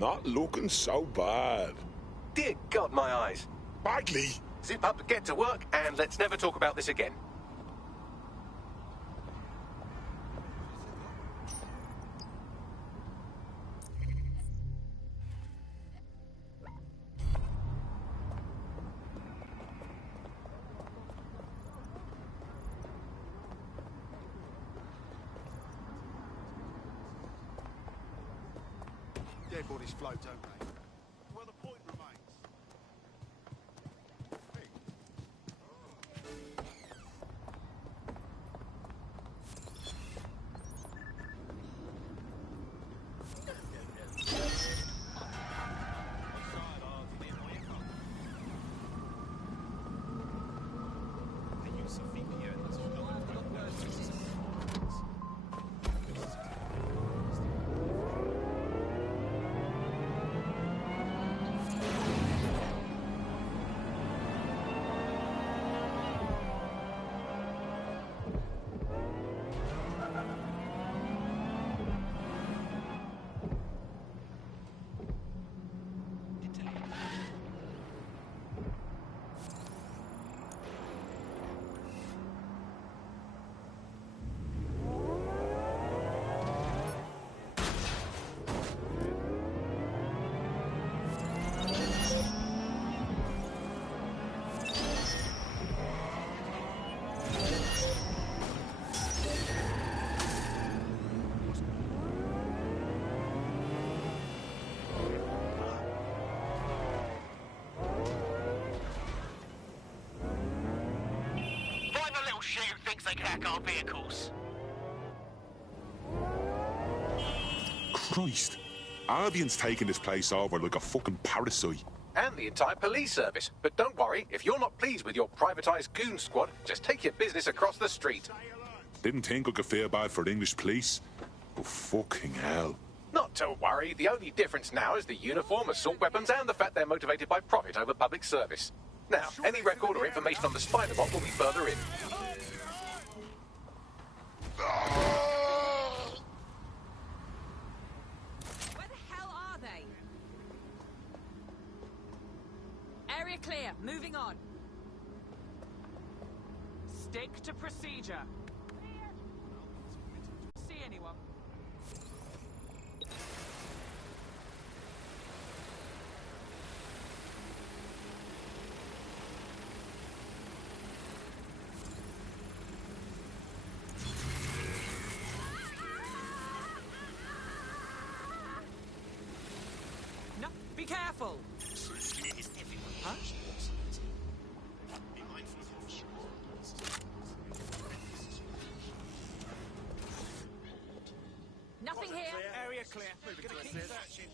Not looking so bad. Dear God, my eyes. Bagley! Zip up, get to work, and let's never talk about this again. Dead bodies float, don't they? Well, the point remains. They can hack our vehicles. Christ. Albion's taking this place over like a fucking parasite. And the entire police service. But don't worry, if you're not pleased with your privatised goon squad, just take your business across the street. Didn't think I could feel bad for the English police. But fucking hell. Not to worry, the only difference now is the uniform, assault weapons, and the fact they're motivated by profit over public service. Now, any record or information on the spider bot will be further in. Where the hell are they? Area clear. Moving on. Stick to procedure. See anyone? No, be careful. Huh? Nothing here. Area clear. We're gonna keep searching.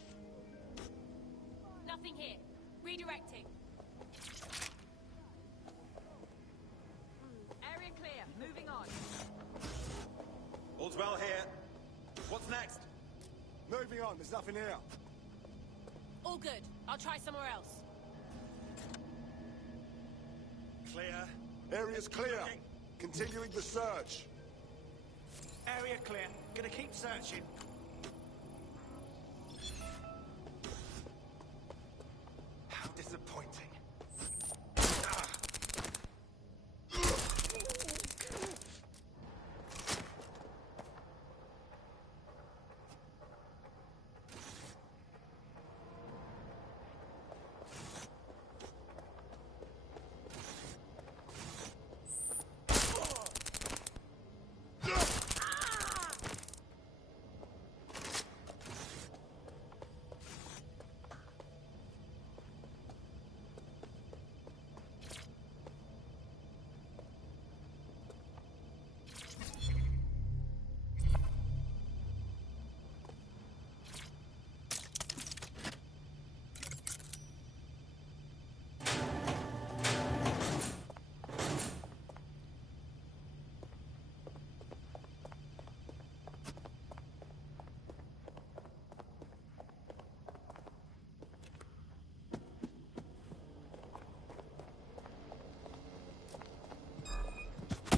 Nothing here. Redirecting. Area clear. Moving on. All's well here. What's next? Moving on, there's nothing here. All good. I'll try somewhere else. Clear. Area's clear. Continuing the search. Area clear. Gonna keep searching. How disappointing.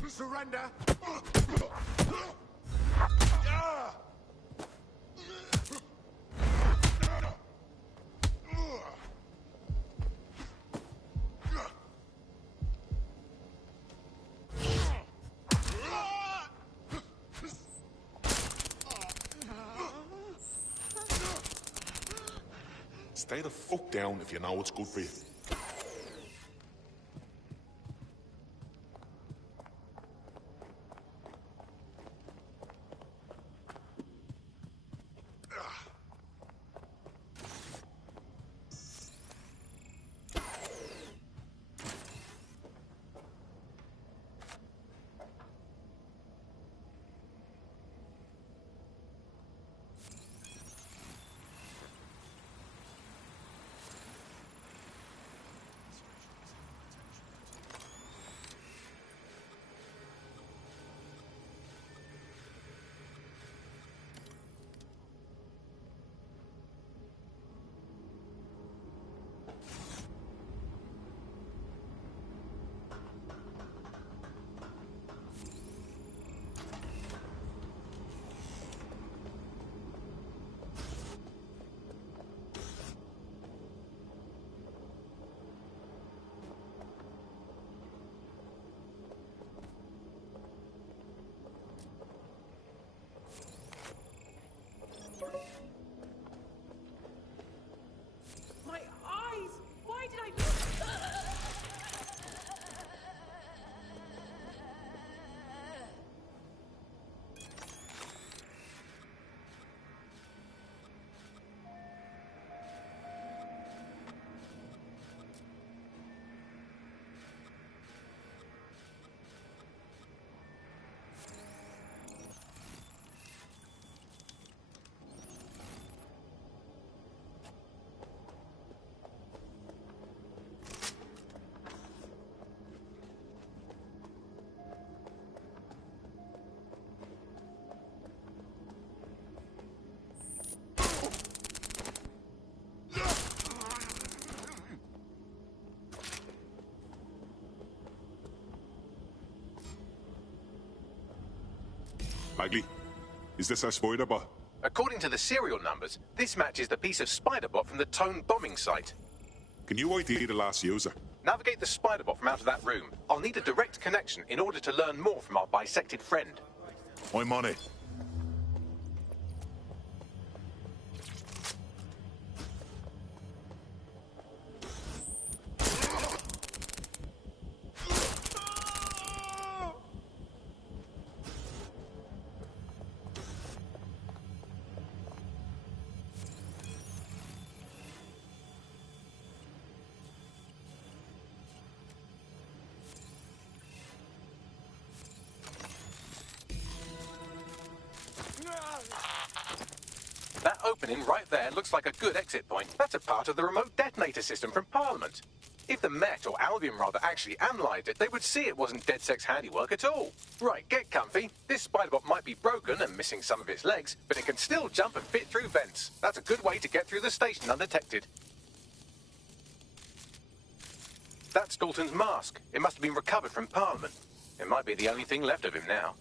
Surrender! Stay the fuck down if you know what's good for you. My eyes! Why did I look? Bagley, is this our spider bot? According to the serial numbers, this matches the piece of spider-bot from the Tone bombing site. Can you ID the last user? Navigate the spider-bot from out of that room. I'll need a direct connection in order to learn more from our bisected friend. I'm on it. That opening right there looks like a good exit point. That's a part of the remote detonator system from Parliament. If the Met, or Albion rather, actually analysed it, they would see it wasn't DedSec's handiwork at all. Right, get comfy. This spider-bot might be broken and missing some of its legs, but it can still jump and fit through vents. That's a good way to get through the station undetected. That's Dalton's mask. It must have been recovered from Parliament. It might be the only thing left of him now.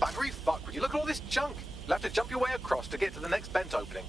Buggery fuck, would you look at all this junk? You'll have to jump your way across to get to the next vent opening.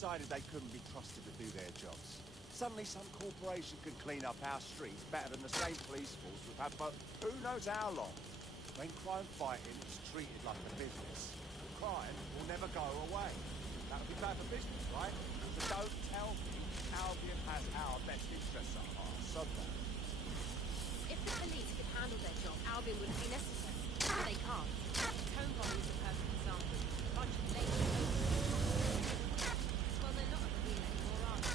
decided they couldn't be trusted to do their jobs. Suddenly some corporation can clean up our streets better than the same police force we've had for who knows how long. When crime fighting is treated like a business, crime will never go away. That would be bad for business, right? So don't tell me Albion has our best interests at heart, sod that. If the police could handle their job, Albion wouldn't be necessary. But they can't. Home bombing is a perfect example. A bunch of lazy well, they're not at the wheel anymore, are they?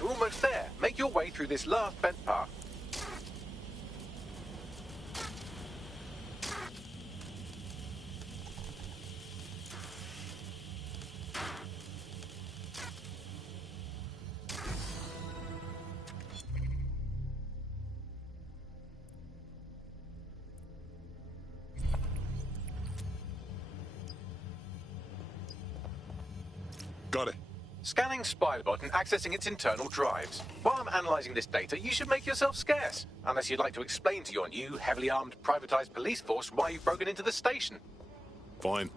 You're almost there. Make your way through this last bent part. Got it. Scanning SpiderBot and accessing its internal drives. While I'm analysing this data, you should make yourself scarce. Unless you'd like to explain to your new, heavily armed, privatised police force why you've broken into the station. Fine.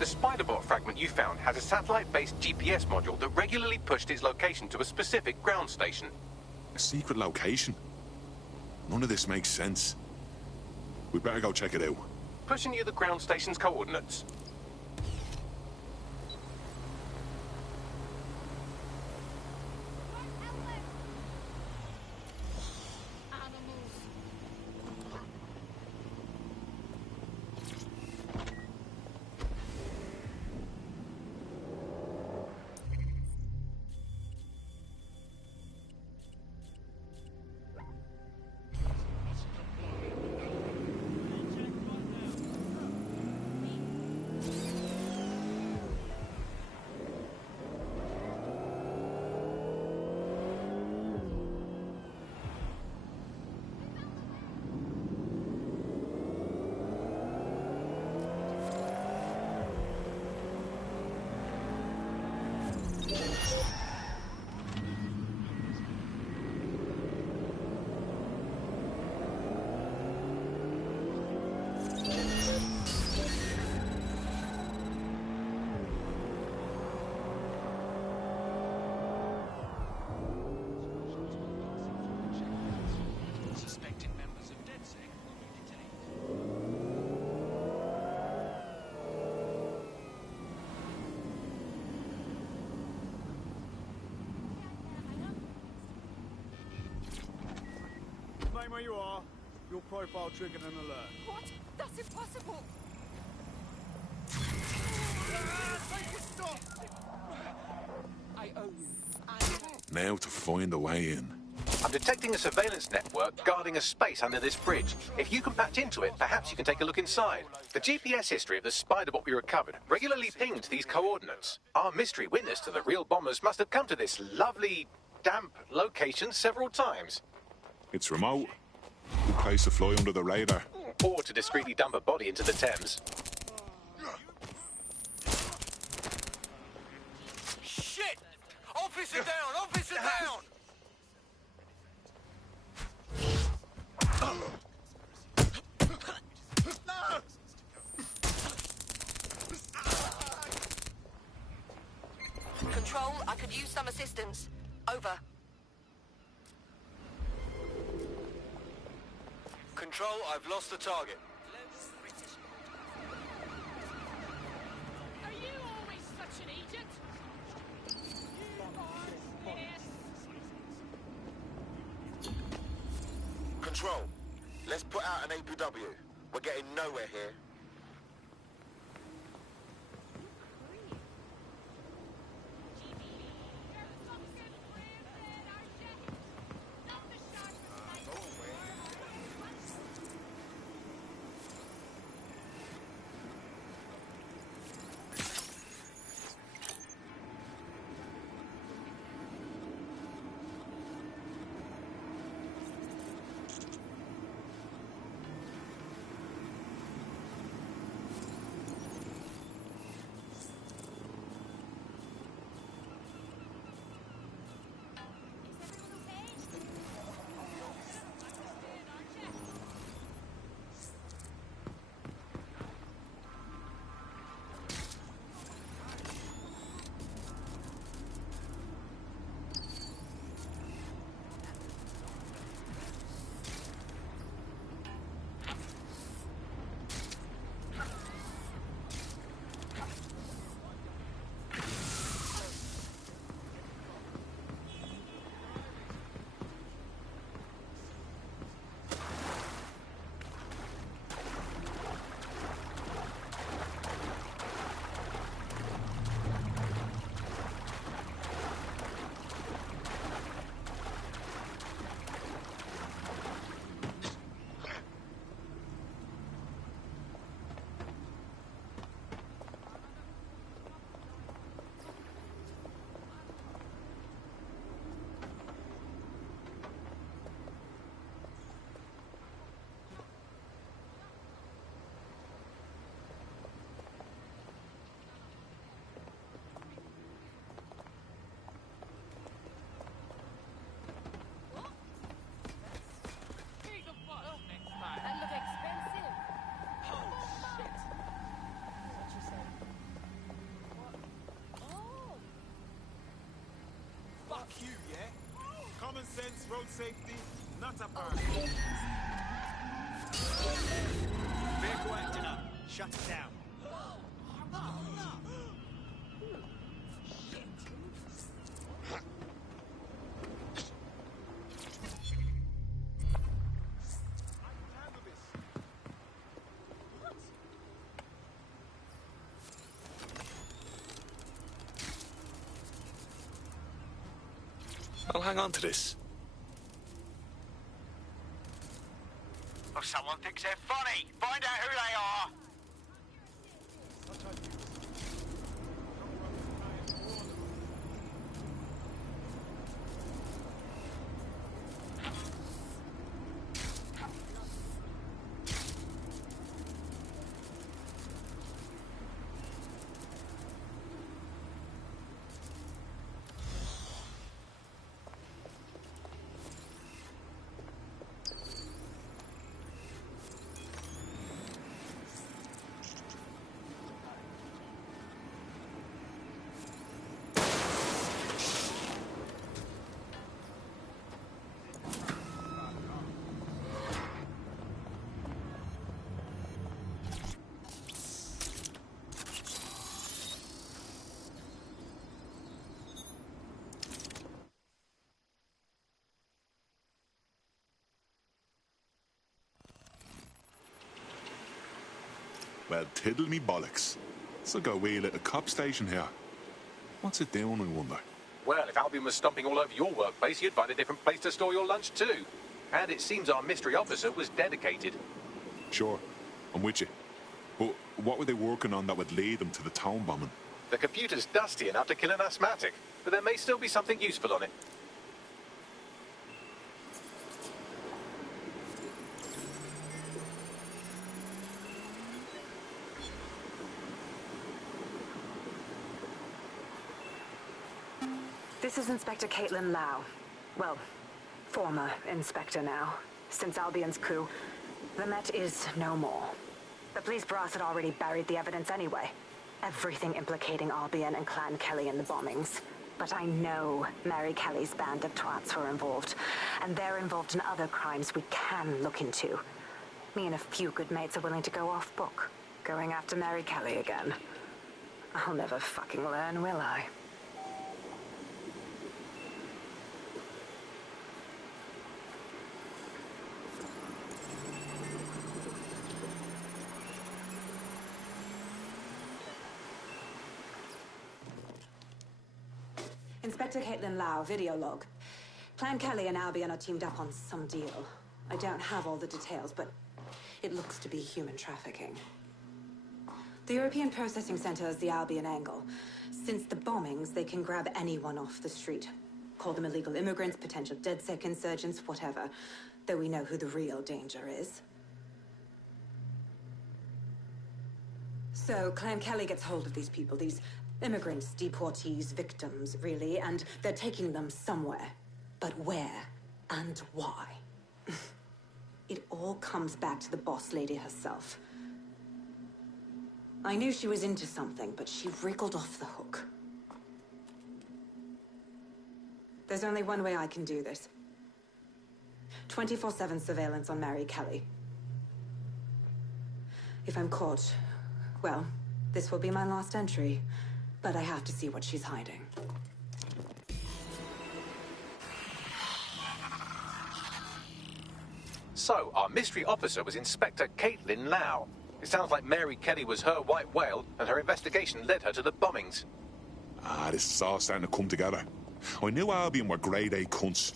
The SpiderBot fragment you found has a satellite-based GPS module that regularly pushed its location to a specific ground station. A secret location? None of this makes sense. We better go check it out. Pushing you the ground station's coordinates. Name where you are. Your profile triggered an alert. What? That's impossible! I owe you. Now to find a way in. I'm detecting a surveillance network guarding a space under this bridge. If you can patch into it, perhaps you can take a look inside. The GPS history of the SpiderBot we recovered regularly pinged these coordinates. Our mystery witness to the real bombers must have come to this lovely, damp location several times. It's remote. Good place to fly under the radar. Or to discreetly dump a body into the Thames. Shit! Officer down! Officer down! Control, I could use some assistance. Over. Control, I've lost the target. Are you always such an idiot? Control, let's put out an APW. We're getting nowhere here. You, yeah? Common sense, road safety, not a part. Vehicle acting up. Shut it down. I'll hang on to this. Oh, someone thinks they're funny. Find out who they are. Well, tiddle me bollocks. It's like a wee little cop station here. What's it doing, I wonder? Well, if Albion was stomping all over your workplace, you'd find a different place to store your lunch too. And it seems our mystery officer was dedicated. Sure, I'm with you. But what were they working on that would lead them to the town bombing? The computer's dusty enough to kill an asthmatic, but there may still be something useful on it. This is Inspector Caitlin Lau. Well, former inspector now. Since Albion's coup, the Met is no more. The police brass had already buried the evidence anyway. Everything implicating Albion and Clan Kelly in the bombings. But I know Mary Kelly's band of twats were involved, and they're involved in other crimes we can look into. Me and a few good mates are willing to go off book, going after Mary Kelly again. I'll never fucking learn, will I? Inspector Caitlin Lau, video log. Clan Kelly and Albion are teamed up on some deal. I don't have all the details, but it looks to be human trafficking. The European Processing Center is the Albion angle. Since the bombings, they can grab anyone off the street. Call them illegal immigrants, potential DedSec insurgents, whatever. Though we know who the real danger is. So, Clan Kelly gets hold of these people, these immigrants, deportees, victims, really, and they're taking them somewhere. But where and why? It all comes back to the boss lady herself. I knew she was into something, but she wriggled off the hook. There's only one way I can do this. 24/7 surveillance on Mary Kelly. If I'm caught, well, this will be my last entry. But I have to see what she's hiding. So, our mystery officer was Inspector Caitlin Lau. It sounds like Mary Kelly was her white whale, and her investigation led her to the bombings. This is all starting to come together. I knew Albion were grade A cunts.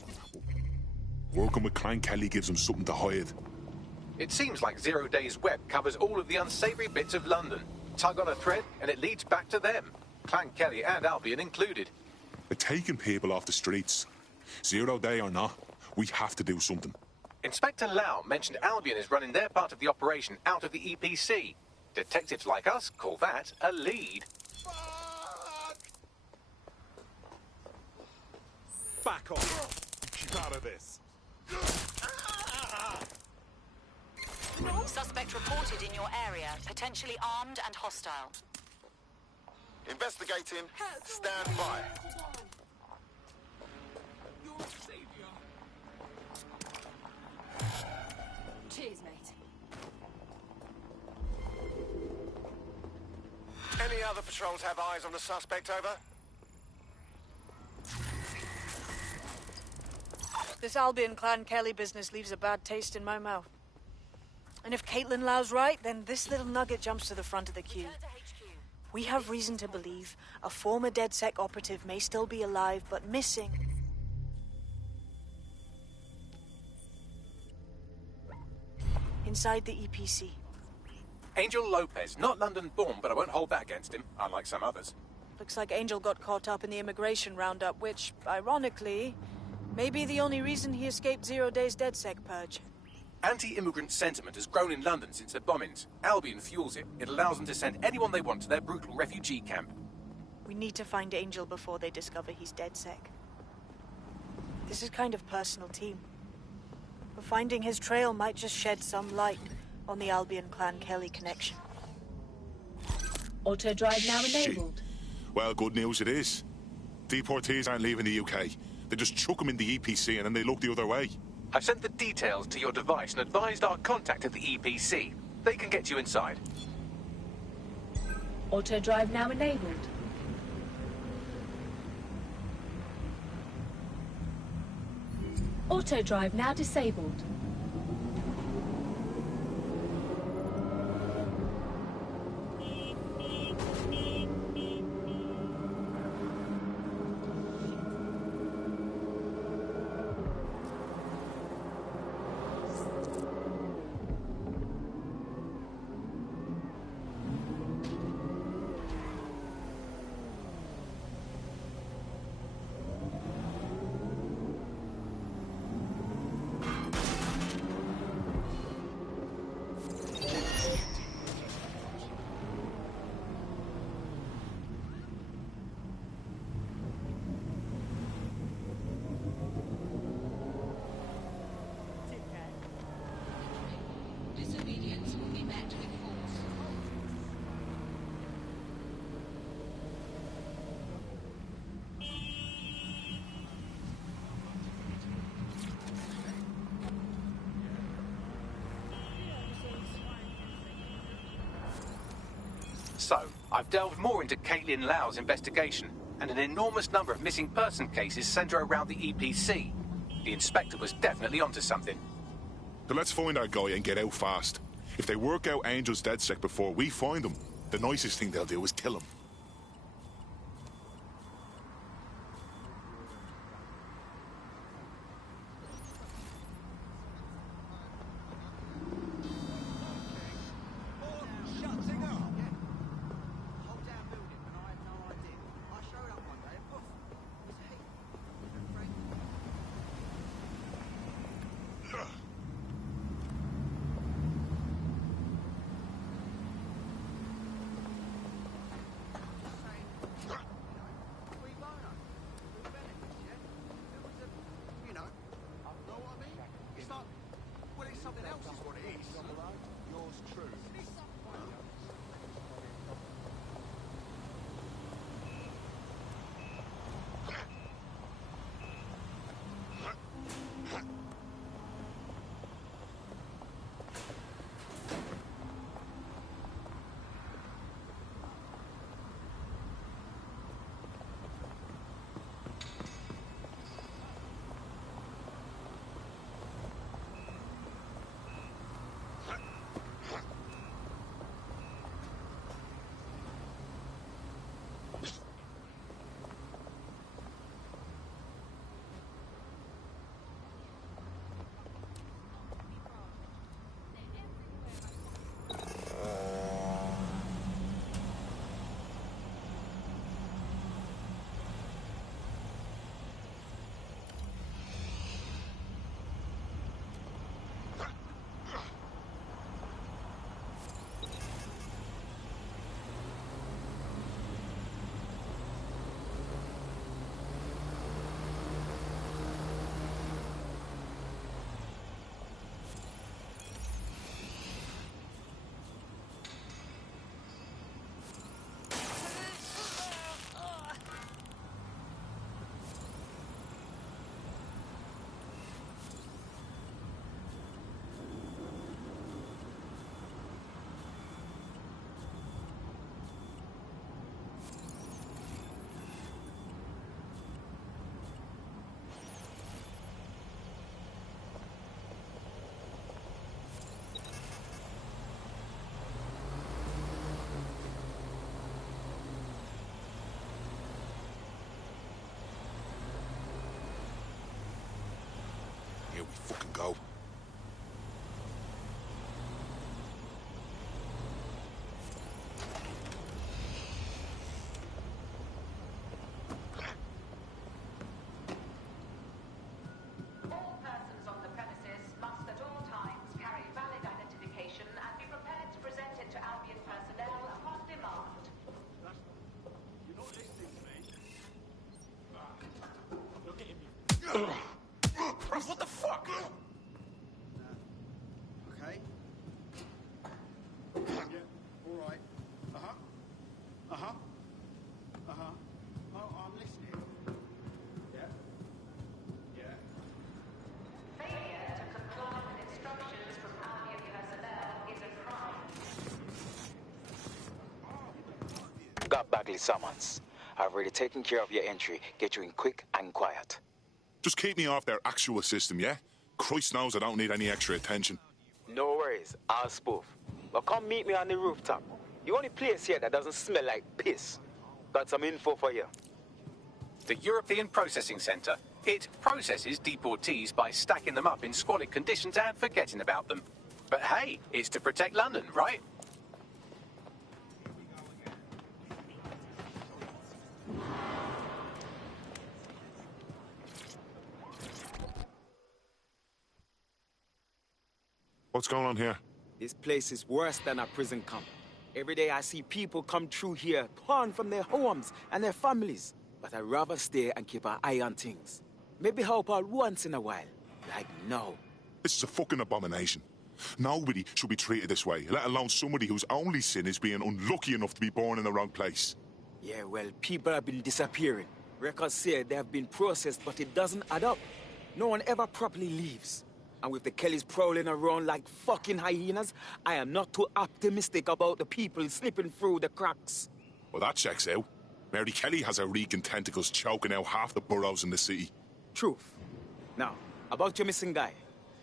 Working with Clan Kelly gives them something to hide. It seems like 0 Days Web covers all of the unsavory bits of London. Tug on a thread, and it leads back to them. Clan Kelly and Albion included. They're taking people off the streets. 0 Day or not, we have to do something. Inspector Lau mentioned Albion is running their part of the operation out of the EPC. Detectives like us call that a lead. Back off. Keep out of this. Suspect reported in your area, potentially armed and hostile. Investigating. Stand by. Cheers, mate. Any other patrols have eyes on the suspect, over? This Albion Clan Kelly business leaves a bad taste in my mouth. And if Caitlin Lau's right, then this little nugget jumps to the front of the queue. We have reason to believe a former DedSec operative may still be alive, but missing. Inside the EPC. Angel Lopez, not London-born, but I won't hold that against him, unlike some others. Looks like Angel got caught up in the immigration roundup, which, ironically, may be the only reason he escaped 0 Days DedSec purge. Anti-immigrant sentiment has grown in London since the bombings. Albion fuels it. It allows them to send anyone they want to their brutal refugee camp. We need to find Angel before they discover he's DedSec. This is kind of personal team. But finding his trail might just shed some light on the Albion Clan Kelly connection. Auto drive now enabled. Well, good news it is. Deportees aren't leaving the UK. They just chuck them in the EPC and then they look the other way. I've sent the details to your device and advised our contact at the EPC. They can get you inside. Auto drive now enabled. Auto drive now disabled. So, I've delved more into Caitlin Lau's investigation, and an enormous number of missing person cases centre around the EPC. The inspector was definitely onto something. So let's find our guy and get out fast. If they work out Angel's DedSec before we find him, the nicest thing they'll do is kill him. Here we fucking go. All persons on the premises must at all times carry valid identification and be prepared to present it to Albion personnel upon demand. You're not listening to me. Look at him. What the fuck? Okay. Yeah, all right. Uh-huh. Uh-huh. Uh-huh. Oh, I'm listening. Yeah. Yeah. Failure to comply with instructions from Albion personnel is a crime. Got Bagley summons. I've already taken care of your entry. Get you in quick and quiet. Just keep me off their actual system, yeah? Christ knows I don't need any extra attention. No worries, I'll spoof. But come meet me on the rooftop. The only place here that doesn't smell like piss. Got some info for you. The European Processing Centre. It processes deportees by stacking them up in squalid conditions and forgetting about them. But hey, it's to protect London, right? What's going on here? This place is worse than a prison camp. Every day I see people come through here, torn from their homes and their families. But I'd rather stay and keep an eye on things. Maybe help out once in a while. Like now. This is a fucking abomination. Nobody should be treated this way, let alone somebody whose only sin is being unlucky enough to be born in the wrong place. Yeah, well, people have been disappearing. Records say they have been processed, but it doesn't add up. No one ever properly leaves. And with the Kellys prowling around like fucking hyenas, I am not too optimistic about the people slipping through the cracks. Well, that checks out. Mary Kelly has her reeking tentacles choking out half the boroughs in the city. Truth. Now, about your missing guy.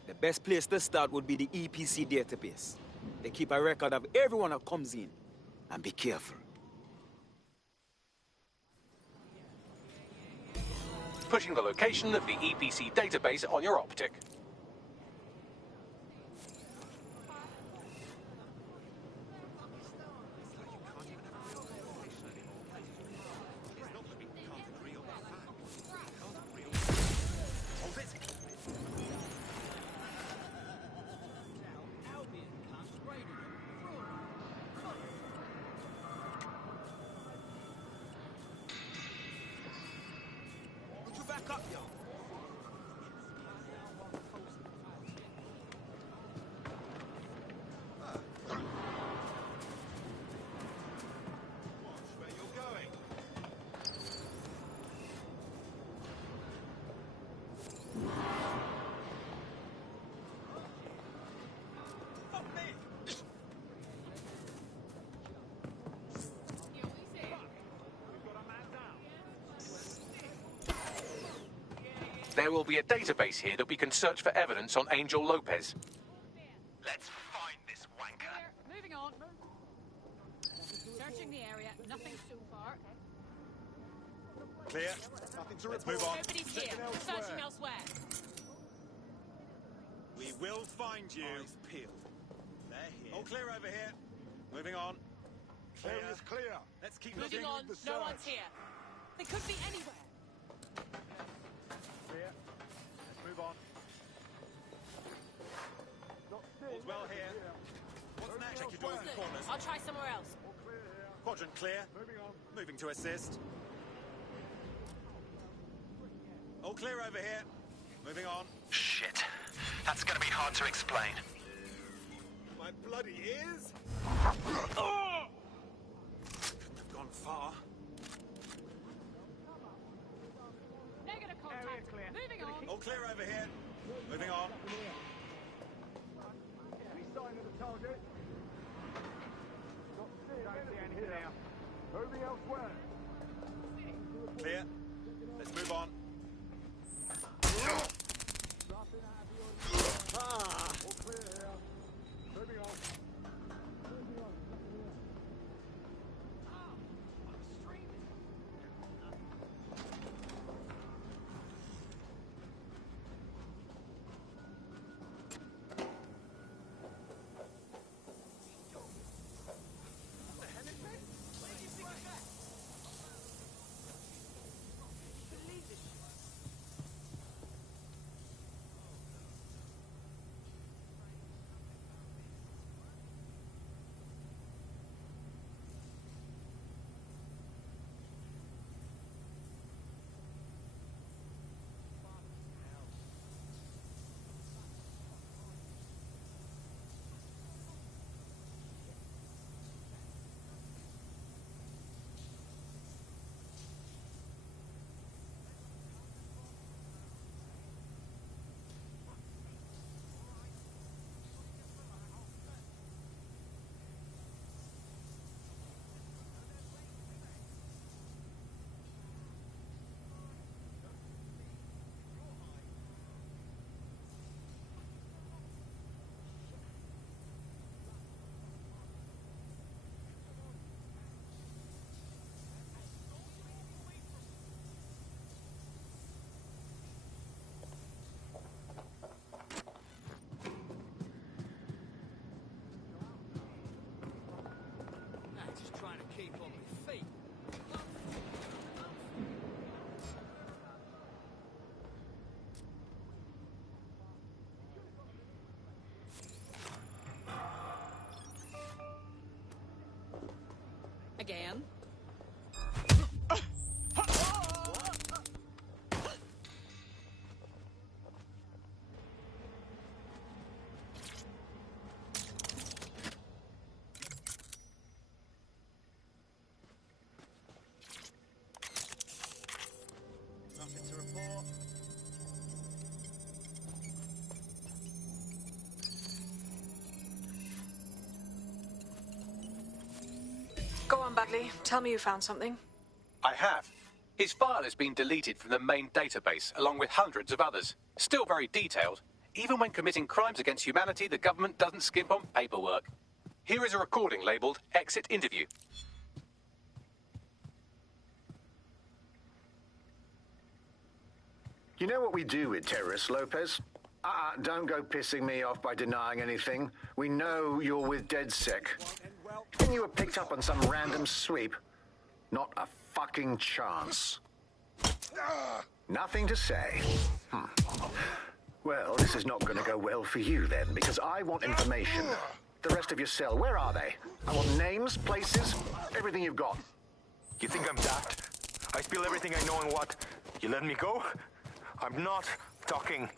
The best place to start would be the EPC database. They keep a record of everyone that comes in. And be careful. Pushing the location of the EPC database on your optic. There will be a database here that we can search for evidence on Angel Lopez. Let's find this wanker. Moving on. Searching the area. Nothing so far. Clear. Nothing to report. Move on. Nobody's here. Searching elsewhere. We will find you. Eyes peeled. They're here. All clear over here. Moving on. Clear. Area's clear. Let's keep Moving on. No one's here. They could be anywhere. Clear. Let's move on. All's well here. What's next? Check your doors and corners. I'll try somewhere else. Quadrant clear. Moving on. Moving to assist. All clear over here. Moving on. Shit. That's gonna be hard to explain. My bloody ears? Oh! Couldn't have gone far. Negative contact. Moving on. All clear over here. Moving on. Any sign of the target? Don't see anything now. Moving elsewhere. Clear. Let's move on. All clear here. Moving on. Again. Nothing to report. on, Bagley. Tell me you found something. I have. His file has been deleted from the main database, along with hundreds of others. Still very detailed. Even when committing crimes against humanity, the government doesn't skimp on paperwork. Here is a recording labelled Exit Interview. You know what we do with terrorists, Lopez? Don't go pissing me off by denying anything. We know you're with DedSec. Then you were picked up on some random sweep. Not a fucking chance. Nothing to say. Well, this is not going to go well for you then, because I want information. The rest of your cell, where are they? I want names, places, everything you've got. You think I'm daft? I spill everything I know and what? You let me go? I'm not talking.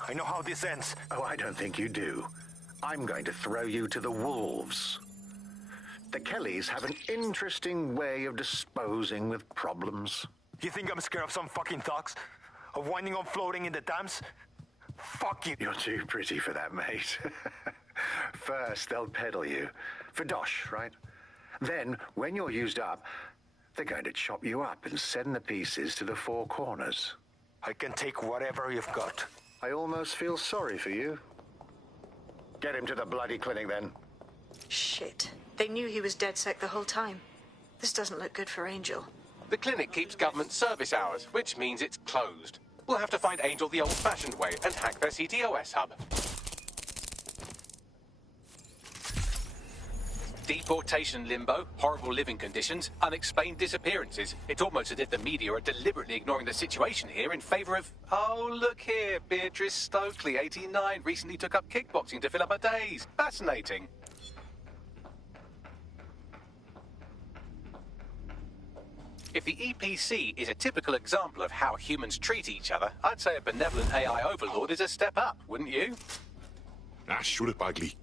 I know how this ends. Oh, I don't think you do. I'm going to throw you to the wolves. The Kellys have an interesting way of disposing with problems. You think I'm scared of some fucking thugs? Of winding up floating in the dams? Fuck you. You're too pretty for that, mate. First, they'll peddle you. For dosh, right? Then, when you're used up, they're going to chop you up and send the pieces to the four corners. I can take whatever you've got. I almost feel sorry for you. Get him to the bloody clinic, then. Shit. They knew he was DedSec the whole time. This doesn't look good for Angel. The clinic keeps government service hours, which means it's closed. We'll have to find Angel the old-fashioned way and hack their CTOS hub. Deportation limbo, horrible living conditions, unexplained disappearances. It's almost as if the media are deliberately ignoring the situation here in favour of... Oh, look here, Beatrice Stokely, 89, recently took up kickboxing to fill up her days. Fascinating. If the EPC is a typical example of how humans treat each other, I'd say a benevolent AI overlord is a step up, wouldn't you? Shut it, Bagley.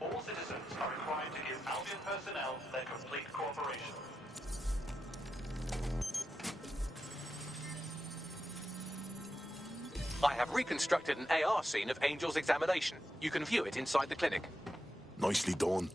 All citizens are required to give Albion personnel their complete cooperation. I have reconstructed an AR scene of Angel's examination. You can view it inside the clinic. Nicely done.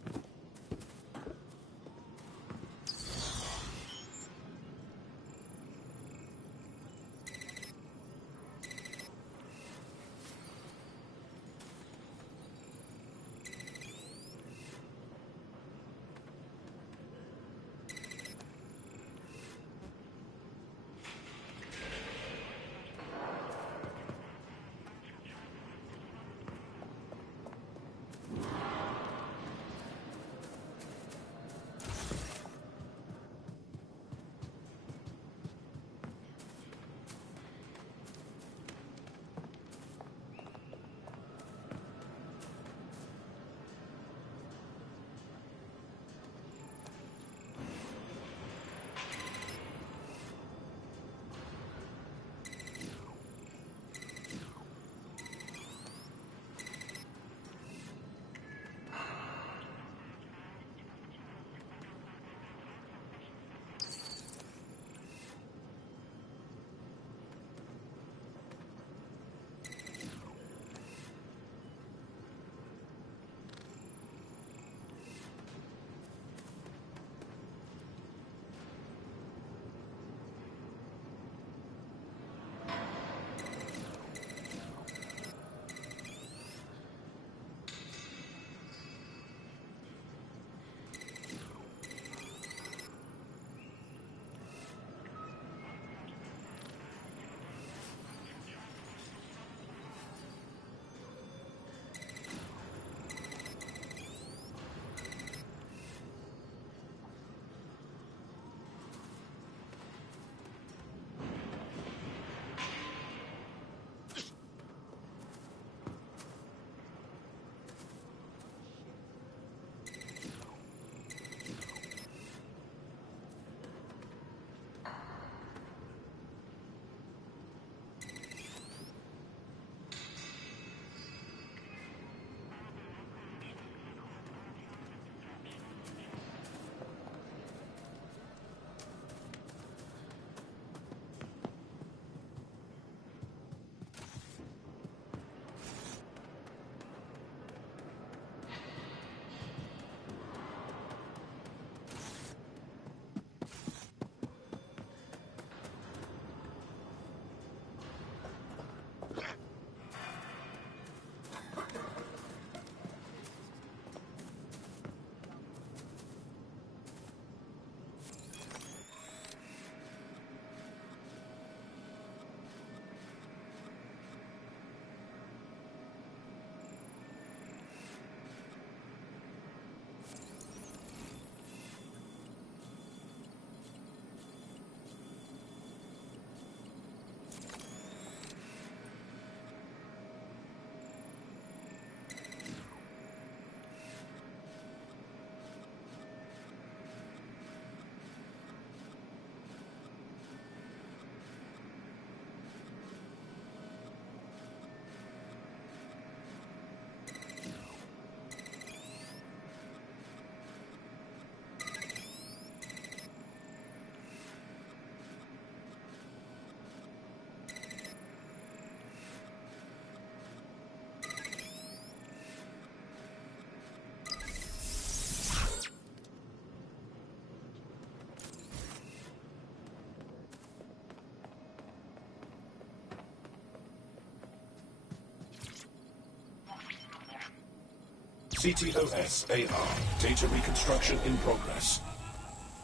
CTOS-AR. Data reconstruction in progress.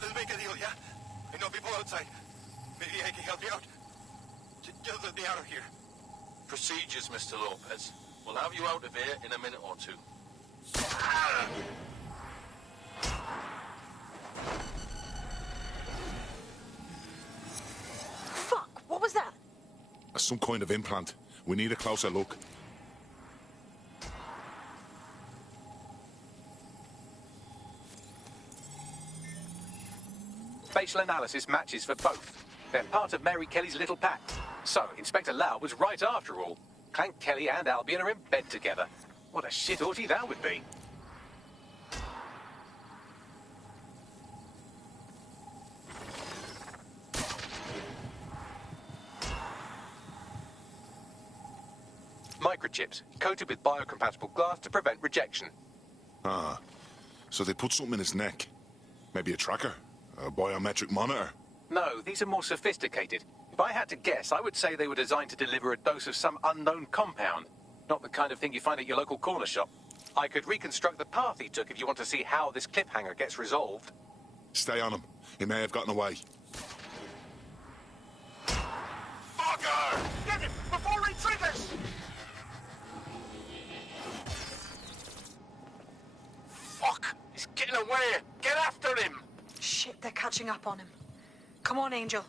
Let's make a deal, yeah? I know people outside. Maybe I can help you out. Just let me out of here. Procedures, Mr. Lopez. We'll have you out of here in a minute or two. Fuck! What was that? Some kind of implant. We need a closer look. Facial analysis matches for both. They're part of Mary Kelly's little pact. So, Inspector Lau was right after all. Clank Kelly and Albion are in bed together. What a shit orgy that would be. Microchips, coated with biocompatible glass to prevent rejection. Ah, so they put something in his neck. Maybe a tracker? A biometric monitor? No, these are more sophisticated. If I had to guess, I would say they were designed to deliver a dose of some unknown compound. Not the kind of thing you find at your local corner shop. I could reconstruct the path he took if you want to see how this cliffhanger gets resolved. Stay on him. He may have gotten away. Fucker! Get him before he triggers! Fuck! He's getting away! Get after him! Shit, they're catching up on him. Come on, Angel.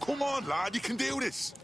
Come on, lad, you can do this.